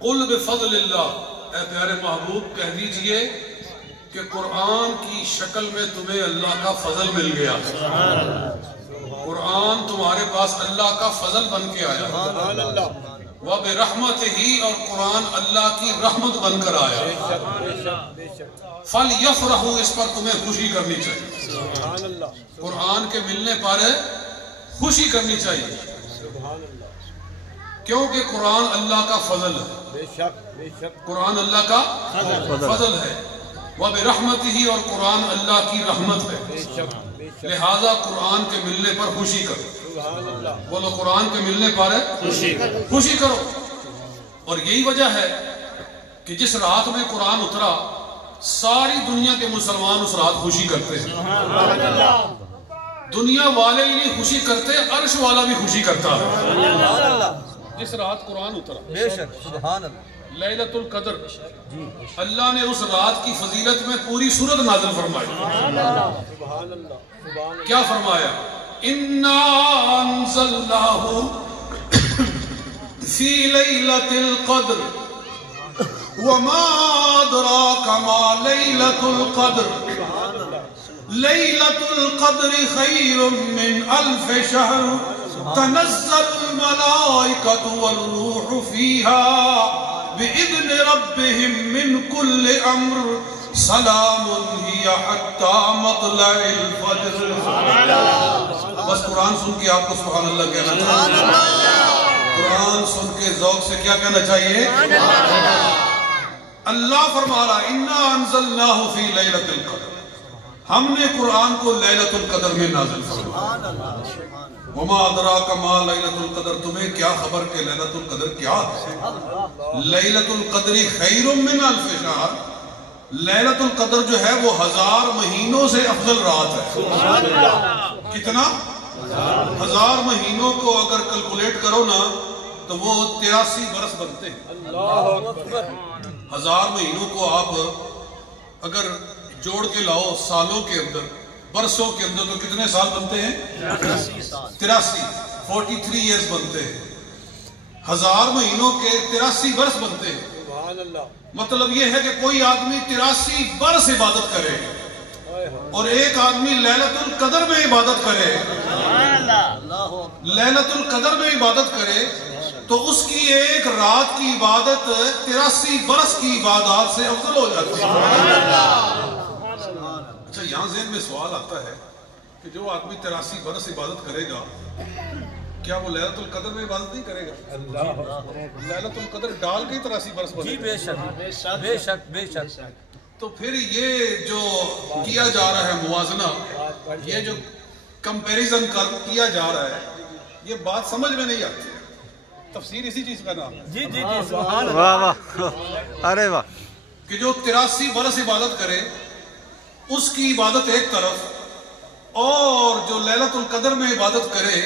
قل بفضل اللہ، اے پیارے محبوب کہہ دیجئے کہ قرآن کی شکل میں تمہیں اللہ کا فضل مل گیا۔ قرآن تمہارے پاس اللہ کا فضل بن کے آیا، وَبِرَحْمَتِهِ، اور قرآن اللہ کی رحمت بن کر آیا۔ فَلْيَفْرَحُوا، اس پر تمہیں خوشی کرنی چاہیے۔ قرآن کے ملنے پر خوشی کرنی چاہیے، کیونکہ قرآن اللہ کا فضل ہے۔ قرآن اللہ کا فضل ہے، وَبِرَحْمَتِهِ، اور قرآن اللہ کی رحمت ہے، لہذا قرآن کے ملنے پر خوشی کرو۔ بولو قرآن کے ملنے پر خوشی کرو۔ اور یہی وجہ ہے کہ جس رات میں قرآن اترا ساری دنیا کے مسلمان اس رات خوشی کرتے ہیں۔ دنیا والے ہی نہیں خوشی کرتے، عرش والا بھی خوشی کرتا ہے جس رات قرآن اترا۔ لیلۃ القدر، اللہ نے اس رات کی فضیلت میں پوری سورت نازل فرمائی۔ کیا فرمایا؟ اِنَّا أَنزَلْنَاهُ فِي لَيْلَةِ الْقَدْرِ وَمَا أَدْرَاكَ مَا لَيْلَةُ الْقَدْرِ لَيْلَةُ الْقَدْرِ خَيْرٌ مِّنْ أَلْفِ شَهْرٍ تَنَزَّلُ الْمَلَائِكَةُ وَالرُّوحُ فِيهَا بِإِذْنِ رَبِّهِمْ مِنْ كُلِّ أَمْرٍ سَلَامٌ هِيَ حَتَّى مَطْلَعِ الْفَجْرِ۔ بس قرآن سن کے آپ کو سبحان اللہ کہنا چاہیے۔ قرآن سن کے ذوق سے کیا کہنا چاہیے؟ اللہ فرما رہا اِنَّا أَنزَلْنَاهُ فِي لَيْلَةِ الْقَدْرِ، ہم نے قرآن کو لیلۃ القدر میں نازل فرمایا۔ وَمَا أَدْرَاكَ مَا لَيْلَةُ الْقَدْرِ، تمہیں کیا خبر کہ لیلۃ القدر کیا ہے؟ لیلۃ القدر خیر من الف شہر، لیلۃ القدر جو ہے وہ 1000 مہینوں سے افضل رات ہے۔ کتنا؟ 1000 مہینوں کو اگر کیلکولیٹ کرو نا تو وہ 83 برس بنتے ہیں۔ 1000 مہینوں کو آپ اگر جوڑ کے لاؤ سالوں کے اندر، برسوں کے اندر، تو کتنے سال بنتے ہیں؟ 83، 43 ایئرز بنتے ہیں۔ 1000 مہینوں کے 83 برس بنتے ہیں۔ مطلب یہ ہے کہ کوئی آدمی 83 برس عبادت کرے اور ایک آدمی لیلۃ القدر میں عبادت کرے، لیلۃ القدر میں عبادت کرے تو اس کی ایک رات کی عبادت 83 برس کی عبادات سے افضل ہو جاتی ہے۔ اچھا، یہاں ذہن میں سوال آتا ہے کہ جو آدمی 83 برس عبادت کرے گا کیا وہ لیلۃ القدر میں عبادت نہیں کرے گا؟ لیلۃ القدر ڈال کے 83 برس بنے گا۔ بے شک بے شک بے شک۔ تو پھر یہ جو کیا جا رہا ہے موازنہ، یہ جو کمپیریزن کیا جا رہا ہے، یہ بات سمجھ میں نہیں آتی۔ تفسیر اسی چیز کا نام ہے۔ جی جی جی، سبحان اللہ، واہ واہ، ارے واہ، کہ جو 83 برس عبادت کرے اس کی عبادت ایک طرف، اور جو لیلۃ القدر میں عبادت کرے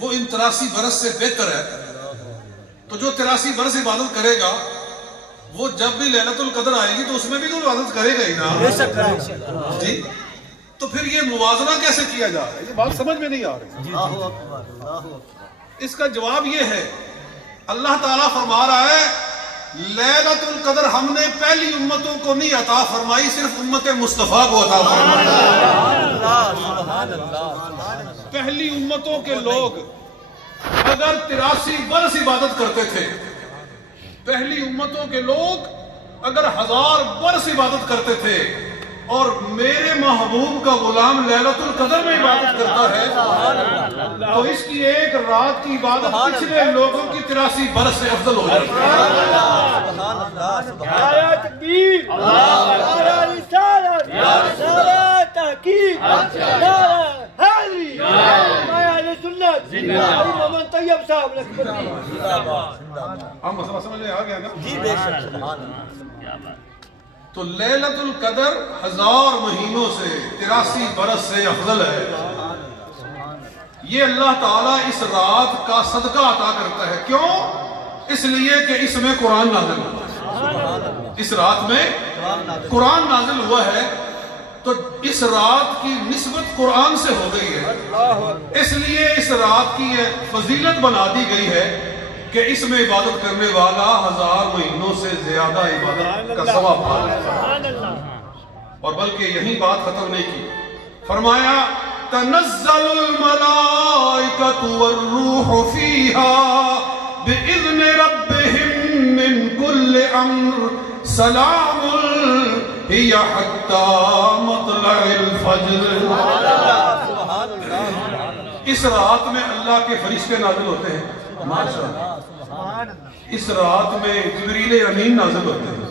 وہ ان 83 برس سے بہتر ہے۔ تو جو 83 برس عبادت کرے گا وہ جب بھی لیلۃ القدر آئے گی تو اس میں بھی تو عبادت کرے گا ہی نا۔ جی، تو پھر یہ موازنہ کیسے کیا جا رہا ہے؟ یہ بات سمجھ میں نہیں آ رہی۔ اس کا جواب یہ ہے، اللہ تعالیٰ فرما رہا ہے لیلۃ القدر ہم نے پہلی امتوں کو نہیں عطا فرمائی، صرف امت مصطفیٰ کو عطا فرمائی۔ پہلی امتوں کے لوگ اگر 83 برس عبادت کرتے تھے، پہلی امتوں کے لوگ اگر 1000 برس عبادت کرتے تھے، اور میرے محبوب کا غلام لیلۃ القدر میں عبادت کرتا ہے تو اس کی ایک رات کی عبادت پچھلے لوگوں کی 83 برس سے افضل ہو جاتی ہے۔ نعرہ تکبیر، نعرہ رسالت، نعرہ تحقیق، نعرہ حیدری، نعرہ اہل سنت، نعرہ محمد طیب صاحب لکھپت۔ آپ مسئلہ سمجھ میں آ گیا نا؟ جی بے شک، سبحان اللہ۔ تو لیلۃ القدر 1000 مہینوں سے 83 برس سے افضل ہے۔ یہ اللہ تعالیٰ اس رات کا صدقہ عطا کرتا ہے۔ کیوں؟ اس لیے کہ اس میں قرآن نازل ہوا، اس رات میں قرآن نازل ہوا ہے، تو اس رات کی نسبت قرآن سے ہو گئی ہے، اس لیے اس رات کی فضیلت بنا دی گئی ہے کہ اس میں عبادت کرنے والا 1000 مہینوں سے زیادہ عبادت کا ثواب پائے گا۔ اور بلکہ یہی بات ختم نہیں کی، فرمایا تنزل الملائکۃ والروح فیہا بإذن ربهم من كل امر سلام ہی حتی مطلع الفجر۔ اس رات میں اللہ کے فرشتے نازل ہوتے ہیں، اس رات میں جبریل امین نازل ہوتے ہیں،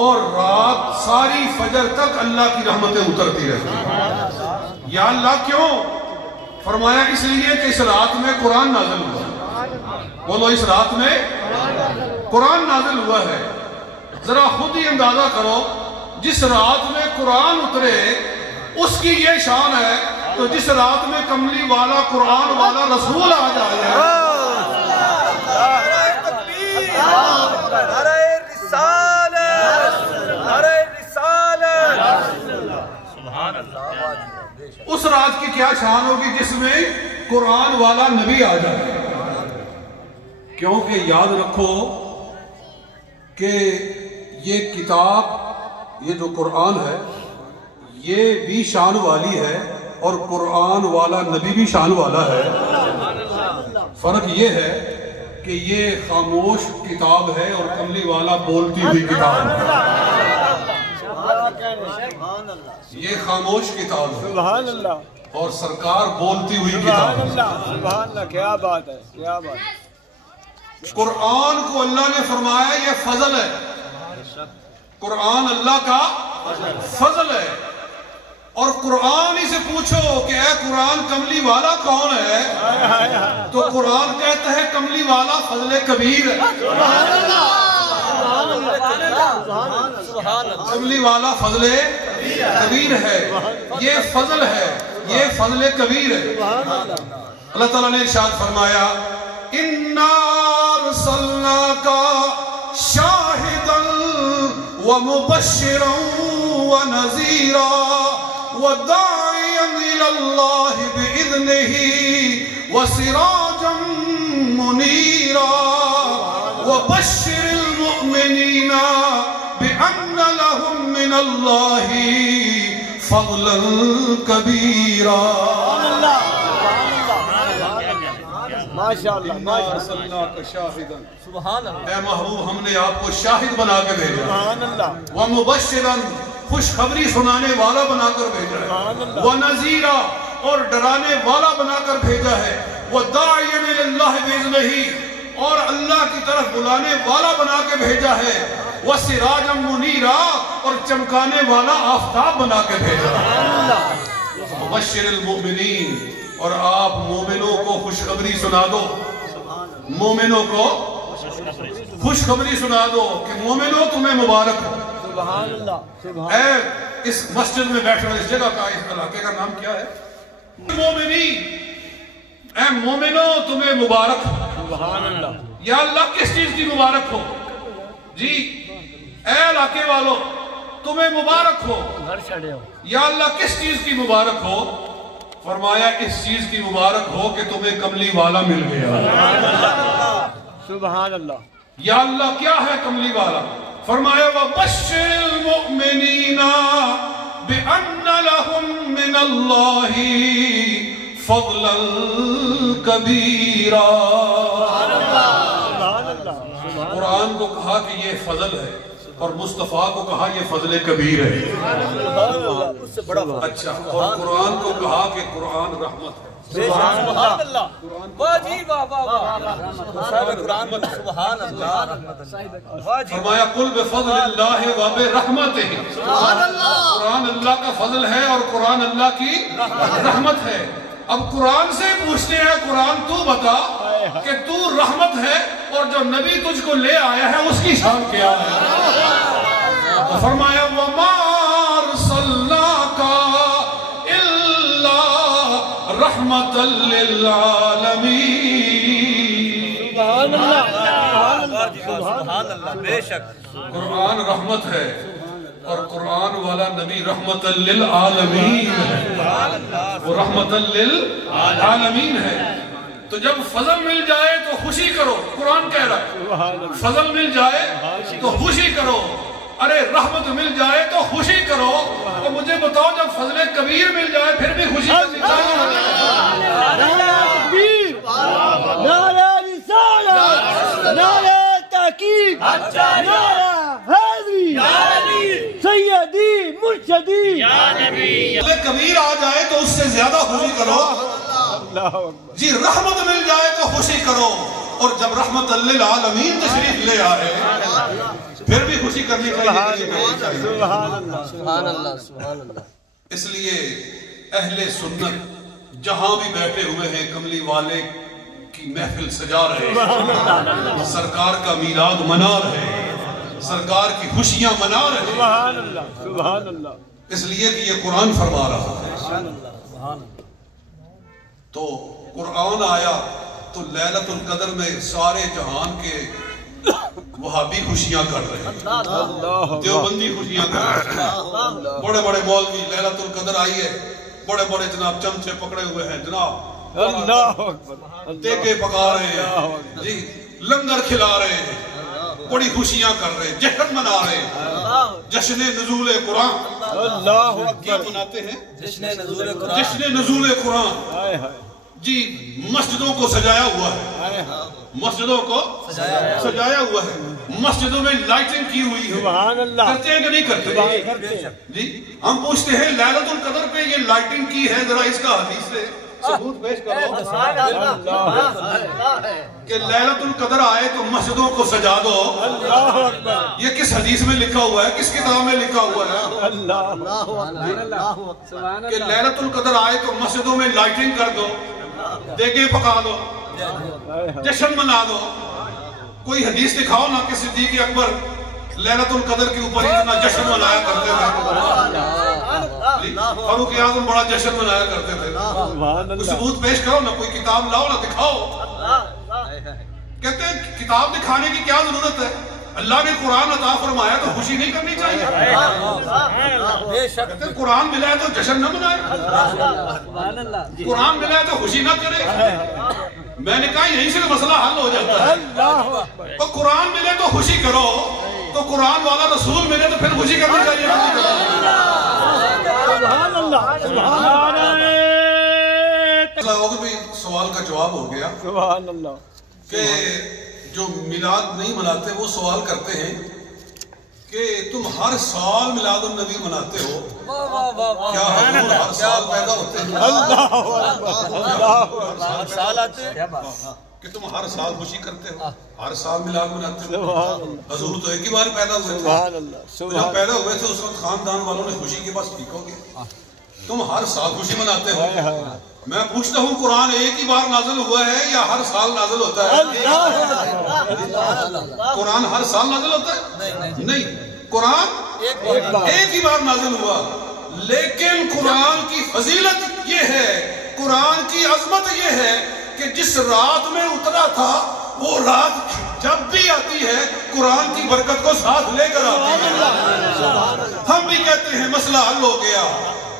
اور رات ساری فجر تک اللہ کی رحمتیں اترتی رہتی ہیں۔ یا اللہ کیوں؟ فرمایا اس لیے کہ اس رات میں قرآن نازل ہوا ہے۔ بولو اس رات میں قرآن نازل ہوا ہے۔ ذرا خود ہی اندازہ کرو، جس رات میں قرآن اترے اس کی یہ شان ہے، تو جس رات میں کملی والا قرآن والا رسول آ جائے ہے۔ اس رات کی کیا شان ہوگی جس میں قرآن والا نبی آ جائے۔ کیونکہ یاد رکھو کہ یہ کتاب، یہ جو قرآن ہے، یہ بھی شان والی ہے اور قرآن والا نبی بھی شان والا ہے۔ فرق یہ ہے کہ یہ خاموش کتاب ہے اور کملی والا بولتی ہوئی کتاب ہے۔ یہ خاموش کتاب ہے سبحان اللہ، اور سرکار بولتی ہوئی کتاب ہے۔ سبحان اللہ، کیا بات ہے، کیا بات ہے۔ قرآن کو اللہ نے فرمایا یہ فضل ہے، قرآن اللہ کا فضل ہے۔ اور قرآن ہی سے پوچھو کہ اے قرآن کملی والا کون ہے، تو قرآن کہتا ہے کملی والا فضل کبیر ہے۔ کملی والا فضل کبیر ہے، یہ فضل ہے، یہ فضل کبیر ہے۔ اللہ تعالیٰ نے ارشاد فرمایا اِنَّا أَرْسَلْنَاكَ شَاهِدًا وَمُبَشِّرًا وَنَذِيرًا وَدَاعِيًا إِلَى اللَّهِ بِإِذْنِهِ وَسِرَاجًا مُنِيرًا وَبَشِّرِ الْمُؤْمِنِينَ بِأَنَّ لَهُم مِّنَ اللَّهِ فَضْلًا كَبِيرًا۔ ماشاءاللہ، اے محبوب ہم نے آپ کو شاہد بنا کے بھیجا ہے، وَمُبَشِّرًا خوشخبری سنانے والا بنا کر بھیجا ہے، وَنَذِيرًا اور ڈرانے والا بنا کر بھیجا ہے، وَدَاعِيًا إِلَى اللَّهِ بِإِذْنِهِ اور اللہ کی طرف بلانے والا بنا کے بھیجا ہے، وَسِرَاجًا مُنِيرًا اور چمکانے والا آفتاب بنا کے بھیجا ہے۔ وَبَشِّرِ الْمُؤْمِنِينَ اور آپ مومنوں کو خوشخبری سنا دو، مومنوں کو خوشخبری سنا دو کہ مومنوں تمہیں مبارک ہو۔ سبحان اللہ، اے اس مسجد میں بیٹھے ہوئے اس جگہ کا، اس علاقے کا نام کیا ہے؟ مومنی، اے مومنوں تمہیں مبارک ہو۔ سبحان اللہ، یا اللہ کس چیز کی مبارک ہو؟ جی اے علاقے والوں تمہیں مبارک ہو۔ گھر چھڑے ہو، یا اللہ کس چیز کی مبارک ہو؟ فرمایا اس چیز کی مبارک ہو کہ تمہیں کملی والا مل گیا۔ سبحان اللہ، یا اللہ کیا ہے کملی والا؟ فرمایا وَبَشِّرِ الْمُؤْمِنِينَ بِأَنَّ لَهُم مِّنَ اللَّهِ فَضْلًا كَبِيرًا۔ قرآن کو کہا کہ یہ فضل ہے اور مصطفیٰ کو کہا یہ فضل کبیر ہے۔ اچھا، اور قرآن کو کہا کہ قرآن رحمت ہے۔ سبحان اللہ، واہ جی واہ واہ واہ، قرآن سبحان اللہ، فرمایا قُلْ بِفَضْلِ اللَّهِ وَبِرَحْمَتِهِ۔ قرآن اللہ کا فضل ہے اور قرآن اللہ کی رحمت ہے۔ اب قرآن سے پوچھتے ہیں قرآن تو بتا کہ تو رحمت ہے اور جو نبی تجھ کو لے آیا ہے اس کی شان کیا ہے؟ فرمایا وَمَا أَرْسَلْنَاكَ إِلَّا رَحْمَةً لِلْعَالَمِينَ۔ سبحان اللہ، بے شک قرآن رحمت ہے اور قرآن والا نبی رحمت للعالمین ہے، وہ رحمت للعالمین ہے۔ تو جب فضل مل جائے تو خوشی کرو، قرآن کہہ رہا ہے فضل مل جائے تو خوشی کرو، ارے رحمت مل جائے تو خوشی کرو۔ تو مجھے بتاؤ جب فضل کبیر مل جائے پھر بھی خوشی کرنی چاہیے۔ نعرہ تکبیر، نعرہ رسالت، نعرہ تحقیق، نعرہ حیدری، سیدی مرشدی۔ فضل کبیر آ جائے تو اس سے زیادہ خوشی کرو، جی رحمت مل جائے تو خوشی کرو، اور جب رحمت للعالمین تشریف لے آئے پھر بھی خوشی کرنی چاہیے۔ سبحان اللہ، سبحان اللہ، سبحان اللہ۔ اس لیے اہل سنت جہاں بھی بیٹھے ہوئے ہیں کملی والے کی محفل سجا رہے ہیں، سرکار کا میلاد منا رہے ہیں، سرکار کی خوشیاں منا رہے ہیں، سبحان اللہ، سبحان اللہ، اس لیے کہ یہ قرآن فرما رہا ہے۔ تو قرآن آیا تو لیلۃ القدر میں سارے جہان کے وہابی خوشیاں کر رہے ہیں، دیوبندی خوشیاں کر رہے ہیں، بڑے بڑے مولوی لیلۃ القدر آئی ہے، بڑے بڑے جناب چمچے پکڑے ہوئے ہیں، جناب اللہ اکبر، ٹیکے پکا رہے ہیں، جی لنگر کھلا رہے ہیں، بڑی خوشیاں کر رہے ہیں، جشن منا رہے ہیں، جشن نزول قرآن۔ اللہ کیا اکبر، مناتے ہیں؟ جشن نزول قرآن۔ جشن نزول قرآن۔ ہائے ہائے، جی مسجدوں کو سجایا ہوا ہے، ہائے ہائے، مسجدوں کو سجایا ہوا ہے، مسجدوں میں لائٹنگ کی ہوئی ہے، سبحان اللہ، کرتے ہیں کہ نہیں کرتے؟ کرتے ہیں، جی ہم پوچھتے ہیں لیلۃ القدر پہ یہ لائٹنگ کی ہے، ذرا اس کا حدیث سے ثبوت پیش کرو کہ لیلۃ القدر آئے تو مسجدوں کو سجا دو۔ اللہ اکبر، یہ کس حدیث میں لکھا ہوا ہے، کس کتاب میں لکھا ہوا ہے اللہ، کہ لیلۃ القدر آئے تو مسجدوں میں لائٹنگ کر دو، دیگیں پکا دو، جشن منا دو؟ کوئی حدیث دکھاؤ نا کہ صدیق اکبر لیلۃ القدر کے اوپر اتنا جشن منایا کرتے تھے، فاروق اعظم بڑا جشن منایا کرتے تھے، سبحان کوئی اللہ، ثبوت پیش کرو نا، کوئی کتاب لاؤ نا، دکھاؤ۔ کہتے ہیں کتاب دکھانے کی کیا ضرورت ہے، اللہ نے قرآن عطا فرمایا تو خوشی نہیں کرنی چاہیے؟ بے شک، کہتے ہیں قرآن ملا ہے تو جشن نہ منائے، قرآن ملا ہے تو خوشی نہ کرے۔ میں نے کہا یہیں سے مسئلہ حل ہو جاتا ہے، اللہ اکبر، تو قرآن ملے تو خوشی کرو، تو قرآن والا رسول ملے تو پھر خوشی کرنی چاہیے۔ سبحان اللہ، سبحان اللہ، اور بھی سوال کا جواب ہو گیا سبحان اللہ، کہ جو میلاد نہیں مناتے وہ سوال کرتے ہیں کہ تم ہر سال میلاد النبی مناتے ہو، کیا حضور ہر سال پیدا ہوتے ہیں؟ اللہ اکبر، اللہ اکبر، سال آتے ہیں، کہ تم ہر سال خوشی کرتے ہو، ہر سال میلاد مناتے ہو؟ سبحان اللہ، حضور تو ایک ہی بار پیدا ہوئے تھے، سبحان اللہ، تو جب سبحان پیدا ہوئے تھے اس وقت خاندان والوں نے خوشی کے پاس ٹھیک ہو گیا، تم ہر سال خوشی مناتے ہو۔ میں پوچھتا ہوں قرآن ایک ہی بار نازل ہوا ہے یا ہر سال نازل ہوتا ہے؟ قرآن ہر سال نازل ہوتا ہے؟ نہیں، قرآن ایک ہی بار نازل ہوا، لیکن قرآن کی فضیلت یہ ہے، قرآن کی عظمت یہ ہے کہ جس رات میں اترا تھا وہ رات جب بھی آتی ہے قرآن کی برکت کو ساتھ لے کر آتی ہے۔ ہم بھی کہتے ہیں مسئلہ حل ہو گیا۔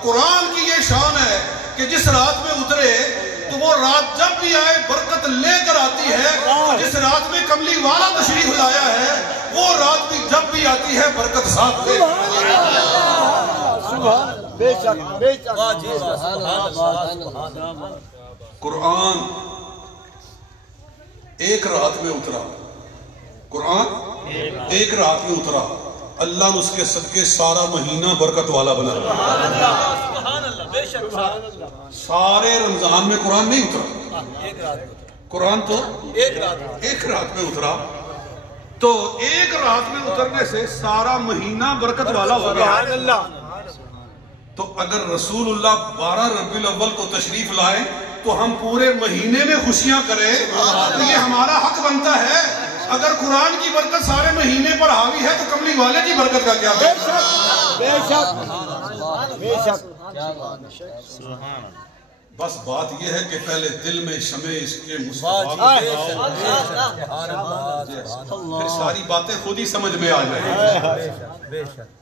قرآن کی یہ شان ہے کہ جس رات میں اترے تو وہ رات جب بھی آئے برکت لے کر آتی ہے، جس رات میں کملی والا تشریف لایا ہے وہ رات بھی جب بھی آتی ہے برکت ساتھ لے کر آتی ہے۔ سبحان، بے شک، بے شک، قرآن ایک رات میں اترا، قرآن ایک رات میں اترا، اللہ نے اس کے صدقے سارا مہینہ برکت والا بنا۔ سارے رمضان میں قرآن نہیں اترا، قرآن تو ایک رات میں اترا، تو ایک رات میں اترنے سے سارا مہینہ برکت والا ہو گیا۔ سبحان اللہ، تو اگر رسول اللہ 12 ربیع الاول کو تشریف لائے تو ہم پورے مہینے میں خوشیاں کریں، تو یہ ہمارا حق بنتا ہے۔ اگر قرآن کی برکت سارے مہینے پر حاوی ہے تو کملی والے کی برکت کا کیا؟ بے شک، بے شک، بے شک، بس بات یہ ہے کہ پہلے دل میں شمع اس کے مصطفیٰ کو جلاؤ، پھر ساری باتیں خود ہی سمجھ میں آ جائیں،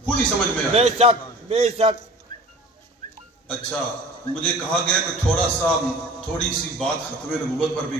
خود ہی سمجھ میں آ بے جائیں۔ شک، بے شک، اچھا مجھے کہا گیا کہ تھوڑی سی بات ختم نبوت پر بھی